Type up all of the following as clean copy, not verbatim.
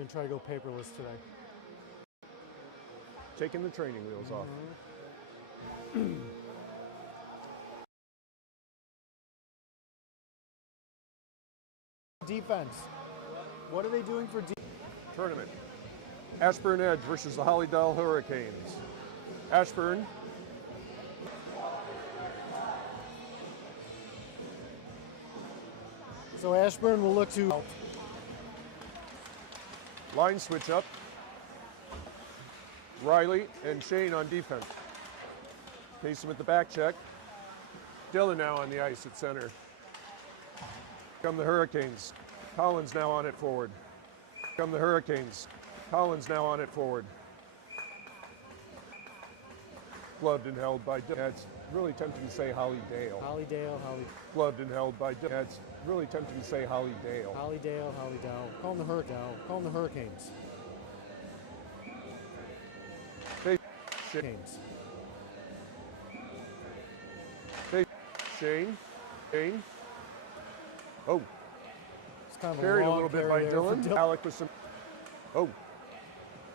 Gonna try to go paperless today. Taking the training wheels off. Defense. What are they doing for Tournament. Ashburn Edge versus the Hollydell Hurricanes. Ashburn. So Ashburn will look to Line switch up. Riley and Shane on defense. Payson with the back check. Dylan now on the ice at center. Come the Hurricanes. Collins now on it forward. Come the Hurricanes. Collins now on it forward. Gloved and held by Dylan. It's really tempting to say Hollydale. Gloved and held by Dylan. It's really tempting to say Hollydale. Hollydale. Call them the Hurricanes. Shane. Oh. It's kind of Carried a little bit by Dylan. Alec with some. Oh.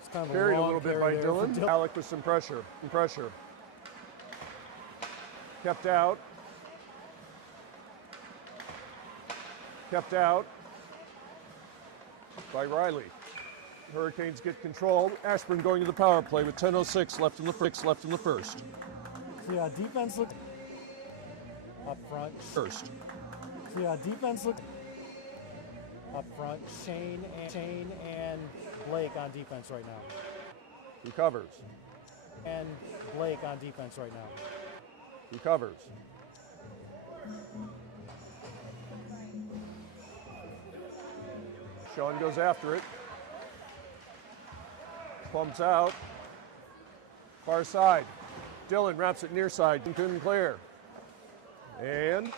It's kind of Carried a little bit by Dylan. Alec with some pressure. Kept out. By Riley. Hurricanes get control. Ashburn going to the power play with 10:06 left in the first. Yeah, defense look up front. Yeah, defense look up front. Shane and Blake on defense right now. Recovers. And Blake on defense right now. Recovers. Sean goes after it. Pumps out. Far side. Dylan wraps it near side. Couldn't clear. And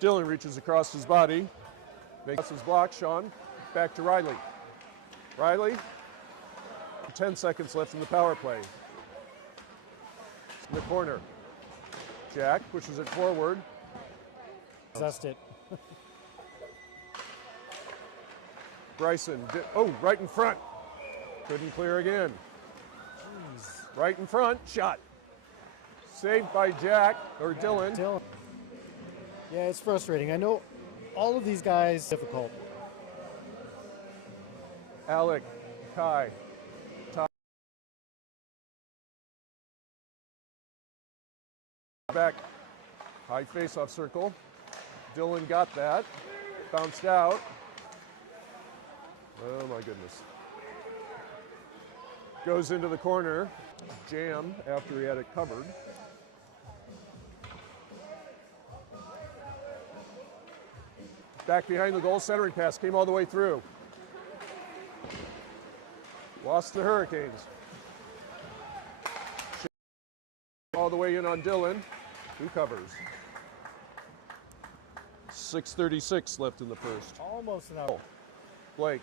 Dylan reaches across his body. Makes his block. Sean back to Riley. 10 seconds left in the power play. In the corner. Jack pushes it forward. Possessed it. Bryson. Right in front. Couldn't clear again. Jeez. Right in front. Shot. Saved by Jack or Dylan. Yeah, it's frustrating. I know all of these guys difficult. Alec. Kai. Back. High face-off circle. Dylan got that. Bounced out. Oh my goodness. Goes into the corner. Jam after he had it covered. Back behind the goal, centering pass came all the way through. Lost the Hurricanes. All the way in on Dylan, who covers. 6:36 left in the first. Almost an hour. Blake.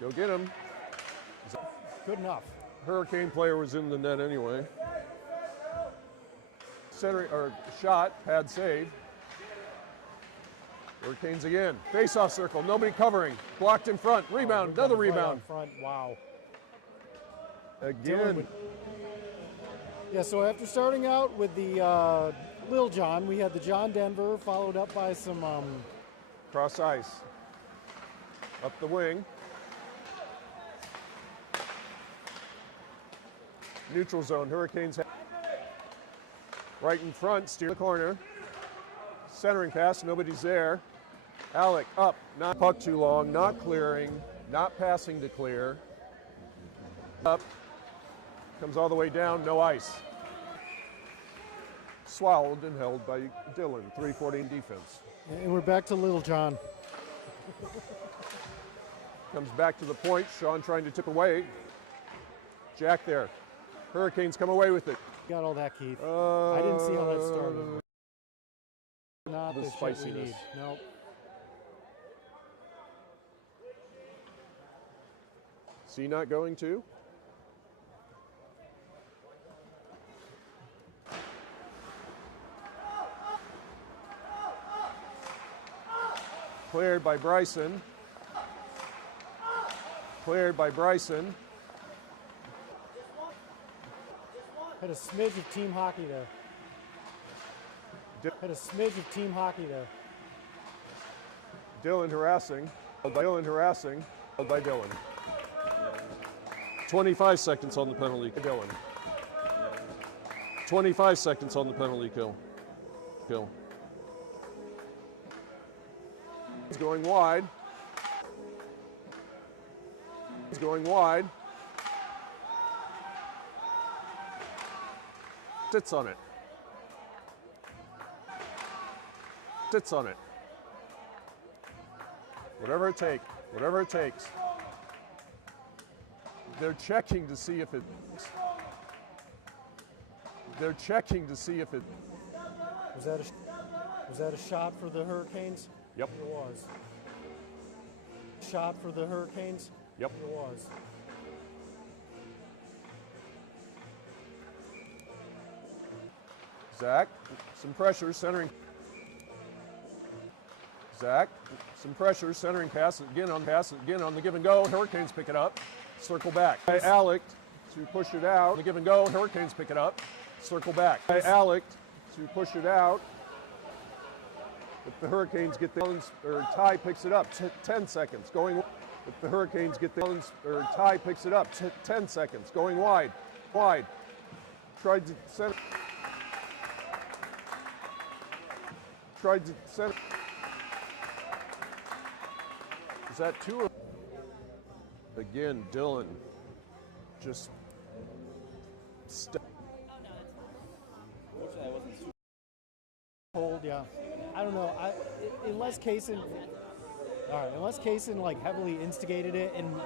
Go get him. Good enough. Hurricane player was in the net anyway. Center or shot, pad save. Hurricanes again. Face-off circle, nobody covering. Blocked in front. Rebound, another rebound. Front. Wow. Again. Yeah, so after starting out with the Lil John, we had the John Denver, followed up by some cross ice. Up the wing. Neutral zone. Hurricanes right in front, steer the corner. Centering pass, nobody's there. Alec up, not puck too long, not clearing, not passing to clear. Up, comes all the way down, no ice. Swallowed and held by Dylan, 3:14 defense. And we're back to Little John. Comes back to the point, Sean trying to tip away. Jack there. Hurricanes come away with it. Got all that, Keith. I didn't see how that started. Not the shit we spiciness. need. Nope. C not going to? Cleared by Bryson. Cleared by Bryson. Had a smidge of team hockey there. Had a smidge of team hockey there. Dylan harassing. Dylan harassing. By Dylan. 25 seconds on the penalty. Dylan. 25 seconds on the penalty kill. He's going wide. He's going wide. Sits on it. Sits on it. Whatever it takes. Whatever it takes. They're checking to see if it. They're checking to see if it. Was that a shot for the Hurricanes? Yep. It was. Shot for the Hurricanes? Yep. It was. Zach, some pressure, centering. Zach, some pressure, centering pass again on the give and go. Hurricanes pick it up. Circle back. By Alec to push it out. The give and go. Hurricanes pick it up. Circle back. By Alec to push it out. If the Hurricanes get the or Ty picks it up. 10 seconds going. If the Hurricanes get the or Ty picks it up. 10 seconds going wide. Wide. Tried to center. Tried to center. Is that two? Again, Dylan just Hold, yeah. I don't know. Unless Kaysen, all right. Unless Kaysen like heavily instigated it and.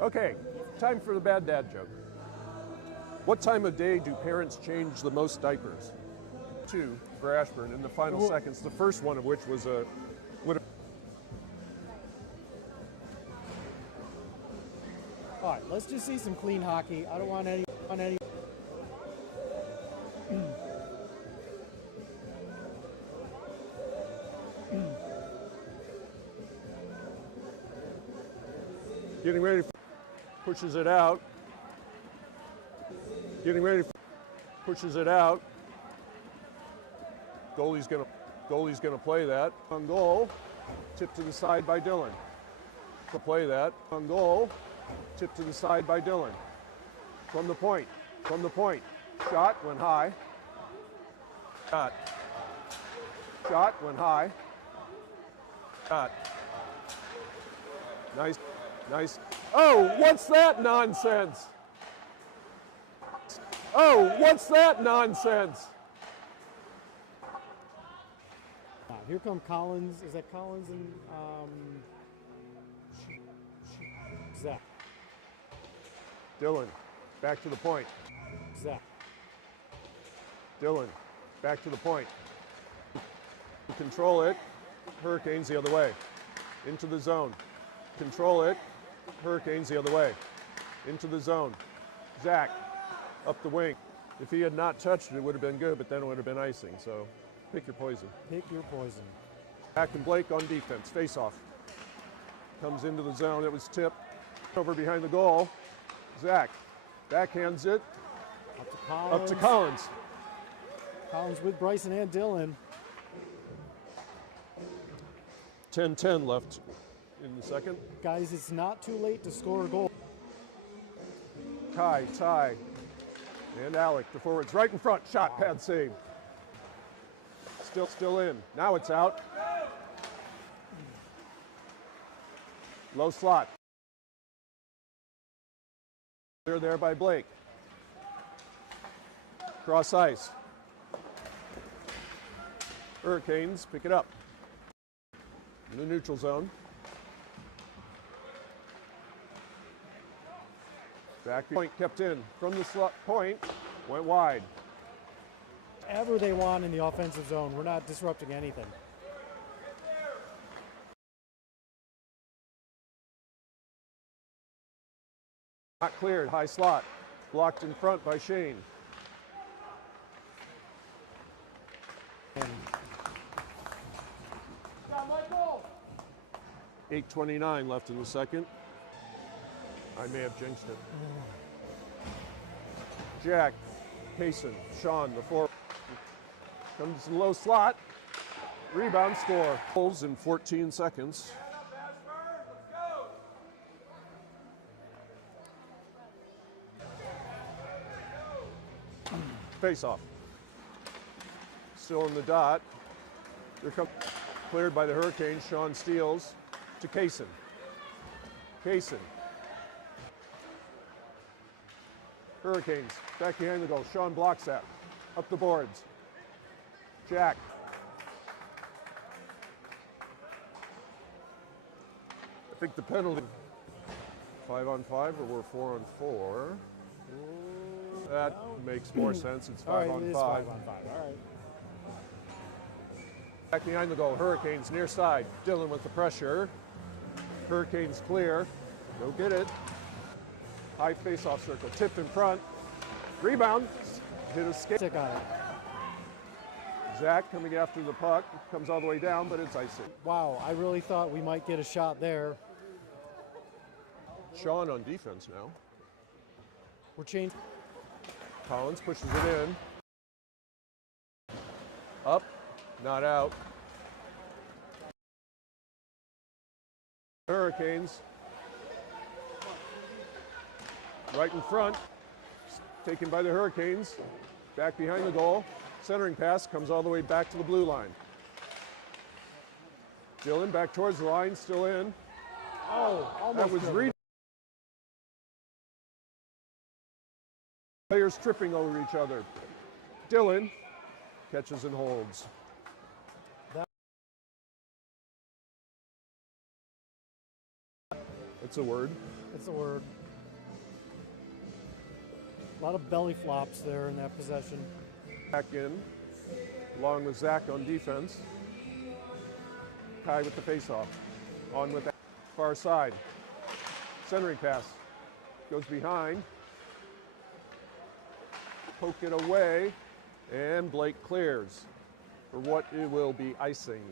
Okay, time for the bad dad joke. What time of day do parents change the most diapers? 2 for Ashburn in the final seconds. The first one of which was a. All right, let's just see some clean hockey. I don't want any. Getting ready, pushes it out. Getting ready, pushes it out. Goalie's gonna play that. On goal, tipped to the side by Dylan. To play that. On goal, tipped to the side by Dylan. From the point. Shot went high. Shot went high. Shot. Nice. Oh, what's that nonsense? Here come Collins. Is that Collins and Zach? Dylan, back to the point. Zach. Dylan, back to the point. Control it. Hurricanes the other way. Into the zone. Control it. Hurricanes the other way. Into the zone. Zach, up the wing. If he had not touched it, it would have been good, but then it would have been icing. So pick your poison. Pick your poison. Back and Blake on defense. Face off. Comes into the zone. It was tipped. Over behind the goal. Zach backhands it. Up to Collins. Collins with Bryson and Dylan. 10-10 left in the second. Guys, it's not too late to score a goal. Ty, and Alec, the forwards right in front. Shot, pad save. Still in. Now it's out. Low slot. Clear there by Blake. Cross ice. Hurricanes pick it up. In the neutral zone. Back point kept in from the slot point, went wide. Whatever they want in the offensive zone, we're not disrupting anything. Not cleared, high slot. Blocked in front by Shane. 8:29 left in the second. I may have jinxed it. Jack, Payson, Sean, the forward. Comes to the low slot. Rebound, score. Goals in 14 seconds. Face off. Still in the dot. Here comes cleared by the Hurricanes. Sean steals to Kaysen. Kaysen. Hurricanes back behind the goal. Sean blocks that. Up the boards. Jack. I think the penalty. 5 on 5 or we're 4 on 4. That makes more sense. It's 5 on 5. It is 5 on 5. All right. Back behind the goal. Hurricanes near side. Dylan with the pressure. Hurricanes clear. Go get it. High face-off circle. Tipped in front. Rebound. Hit a skate. Stick on it. Zach coming after the puck. Comes all the way down, but it's icy. Wow, I really thought we might get a shot there. Sean on defense now. We're changing. Collins pushes it in. Up. Not out. Hurricanes. Right in front. Taken by the Hurricanes. Back behind the goal. Centering pass comes all the way back to the blue line. Dylan back towards the line, still in. Oh, almost. That was read. Players tripping over each other. Dylan catches and holds. It's a word. It's a word. A lot of belly flops there in that possession. Back in, along with Zach on defense. Kai with the faceoff. On with the far side. Centering pass. Goes behind. Poke it away. And Blake clears for what it will be icing.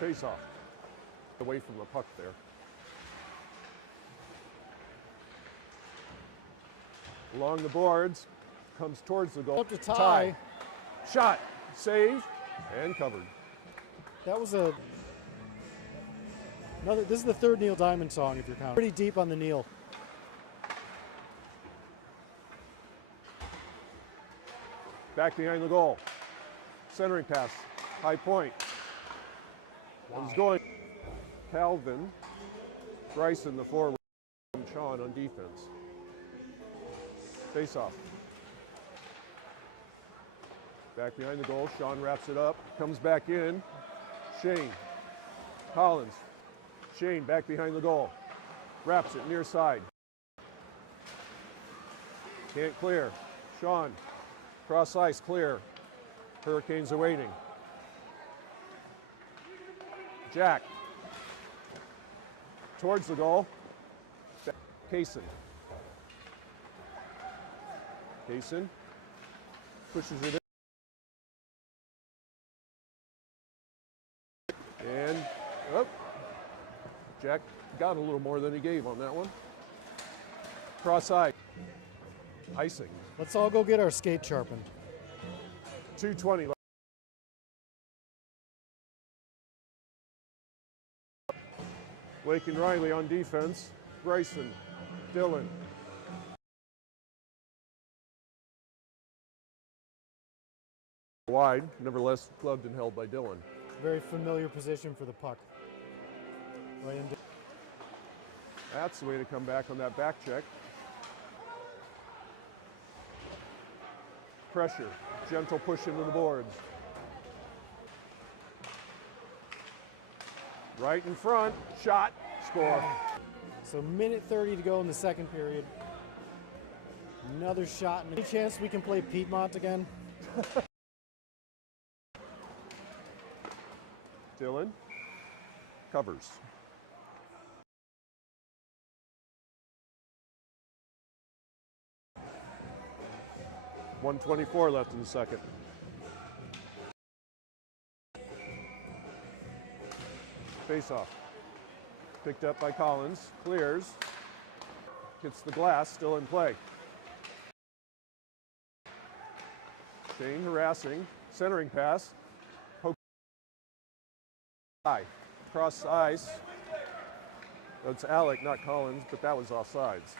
Face off. Away from the puck there. Along the boards, comes towards the goal. Up to tie. Shot, save, and covered. That was another. This is the third Neil Diamond song, if you're counting. Pretty deep on the Neil. Back behind the goal. Centering pass, high point. Wow. He's going. Calvin, Bryson, the forward, and Sean on defense. Face off. Back behind the goal. Sean wraps it up. Comes back in. Shane. Collins. Shane back behind the goal. Wraps it near side. Can't clear. Sean. Cross ice clear. Hurricanes are waiting. Jack. Towards the goal. Kaysen. Kaysen pushes it in. And oh, Jack got a little more than he gave on that one. Cross eye. Icing. Let's all go get our skate sharpened. 2:20. Blake and Riley on defense. Bryson, Dylan. Wide, nevertheless gloved and held by Dylan. Very familiar position for the puck. Right into. That's the way to come back on that back check. Pressure, gentle push into the boards. Right in front, shot, score. So minute 30 to go in the second period. Another shot. Any chance we can play Piedmont again? Dylan covers. .124 left in the second. Face-off. Picked up by Collins. Clears. Hits the glass. Still in play. Shane harassing. Centering pass. Poke. High. Cross ice. That's Alec, not Collins, but that was offsides.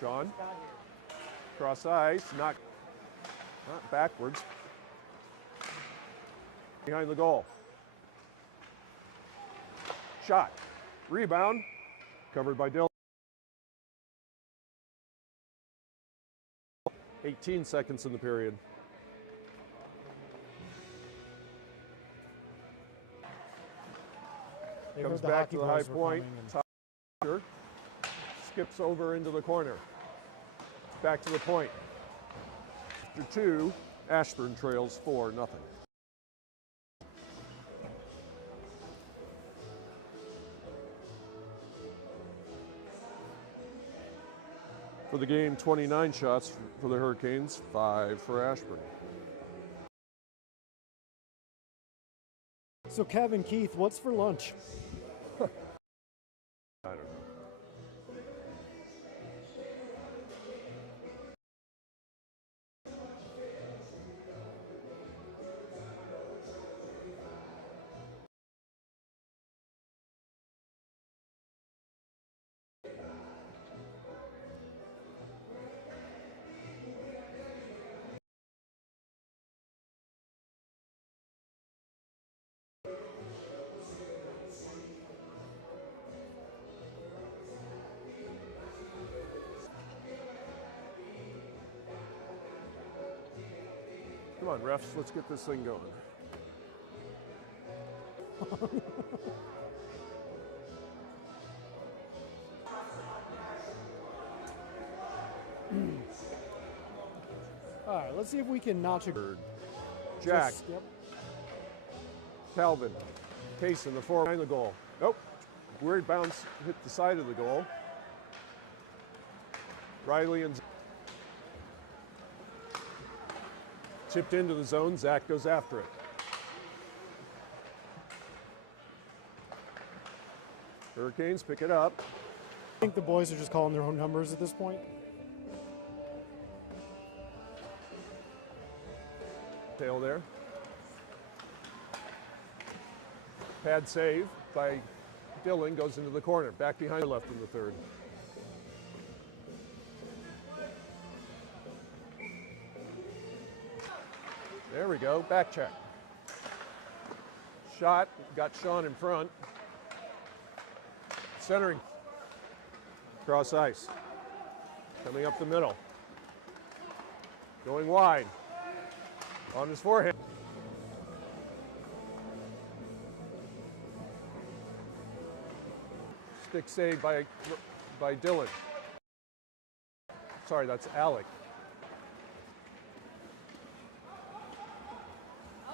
Sean. Cross ice, not backwards. Behind the goal. Shot. Rebound. Covered by Dylan. 18 seconds in the period. Comes back to the high point. Skips over into the corner. Back to the point. After 2, Ashburn trails 4-0. For the game, 29 shots for the Hurricanes, 5 for Ashburn. So Kevin, Keith, what's for lunch? I don't know. Come on, refs, let's get this thing going. All right, let's see if we can notch a Bird. Jack. Yep. Calvin. Case in the forward behind the goal. Nope. Weird bounce hit the side of the goal. Riley and tipped into the zone. Zach goes after it. Hurricanes pick it up. I think the boys are just calling their own numbers at this point. Tail there. Pad save by Dylan goes into the corner. Back behind the left in the third. There we go, back check. Shot, got Sean in front. Centering. Cross ice. Coming up the middle. Going wide. On his forehand. Stick save by Dylan. Sorry, that's Alec.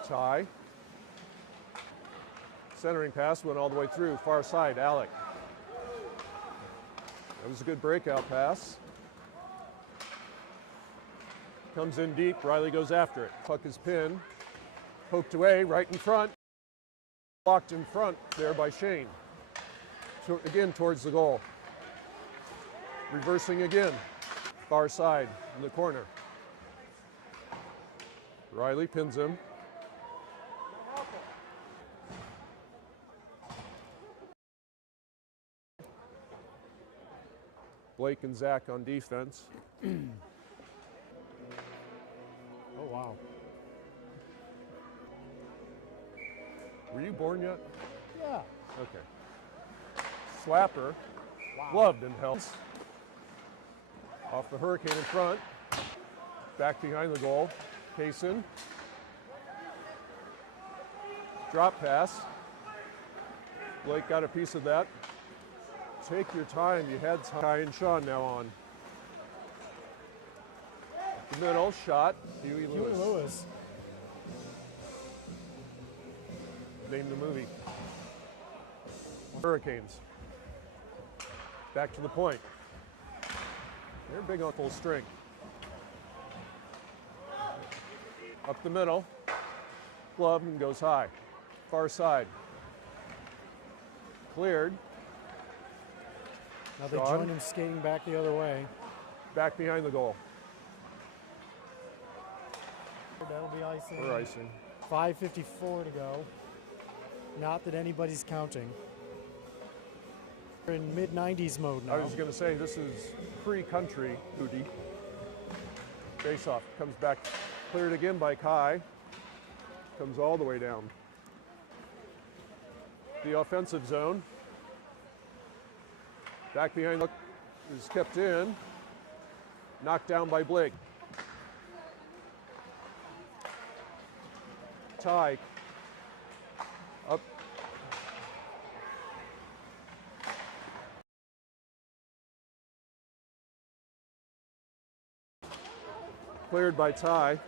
Tie. Centering pass went all the way through. Far side, Alec. That was a good breakout pass. Comes in deep. Riley goes after it. Puck is pinned. Poked away, right in front. Blocked in front there by Shane. Again towards the goal. Reversing again. Far side in the corner. Riley pins him. Blake and Zach on defense. Oh, wow. Were you born yet? Yeah. Okay. Slapper. Wow. Gloved and held. Off the Hurricane in front. Back behind the goal. Kaysen. Drop pass. Blake got a piece of that. Take your time. You had Ty and Sean now on. The middle shot. Huey Lewis. Name the movie. Hurricanes. Back to the point. They're big on full strength. Up the middle. Glove and goes high. Far side. Cleared. Now they Sean. join him skating back the other way. Back behind the goal. That'll be icing. For icing. 5:54 to go. Not that anybody's counting. We're in mid-90s mode now. I was going to say, this is pre-country duty. Face-off comes back, cleared again by Kai. Comes all the way down. The offensive zone. Back behind look is kept in. Knocked down by Blake. Ty. Up. Cleared by Ty.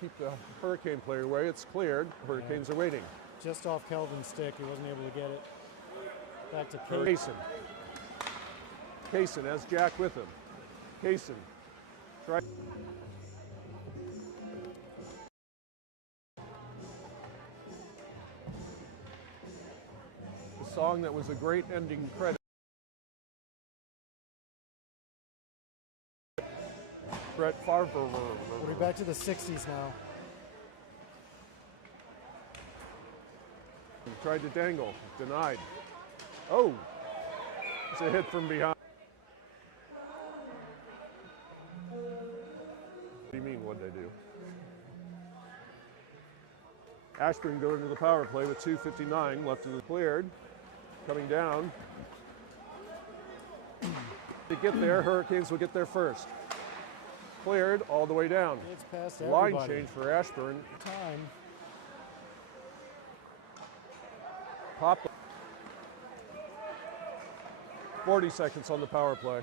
Keep the Hurricane player away. It's cleared. Hurricanes are waiting. Just off Kelvin's stick. He wasn't able to get it. Back to Kaysen. Kaysen has Jack with him. Kaysen. Try. The song that was a great ending credit. Brett Favre. We're back to the 60s now. Tried to dangle, denied. Oh, it's a hit from behind. What do you mean, what'd they do? Ashburn going to the power play with 2:59 left in the cleared. Coming down. To get there, Hurricanes will get there first. Cleared all the way down. It's past Line everybody. change for Ashburn. Time. Pop. 40 seconds on the power play.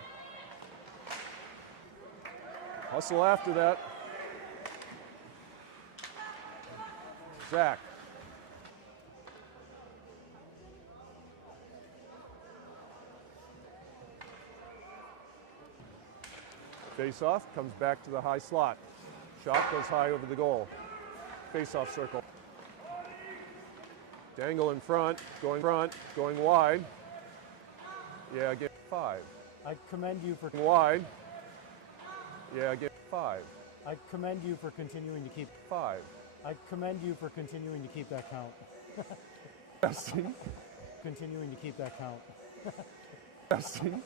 Hustle after that. Zach. Face off, comes back to the high slot. Shot goes high over the goal. Face off circle. Dangle in front, going wide. Yeah, again, 5. I commend you for Wide. Yeah, again, 5. I commend you for continuing to keep 5. I commend you for continuing to keep that count. Testing. Continuing to keep that count. Testing.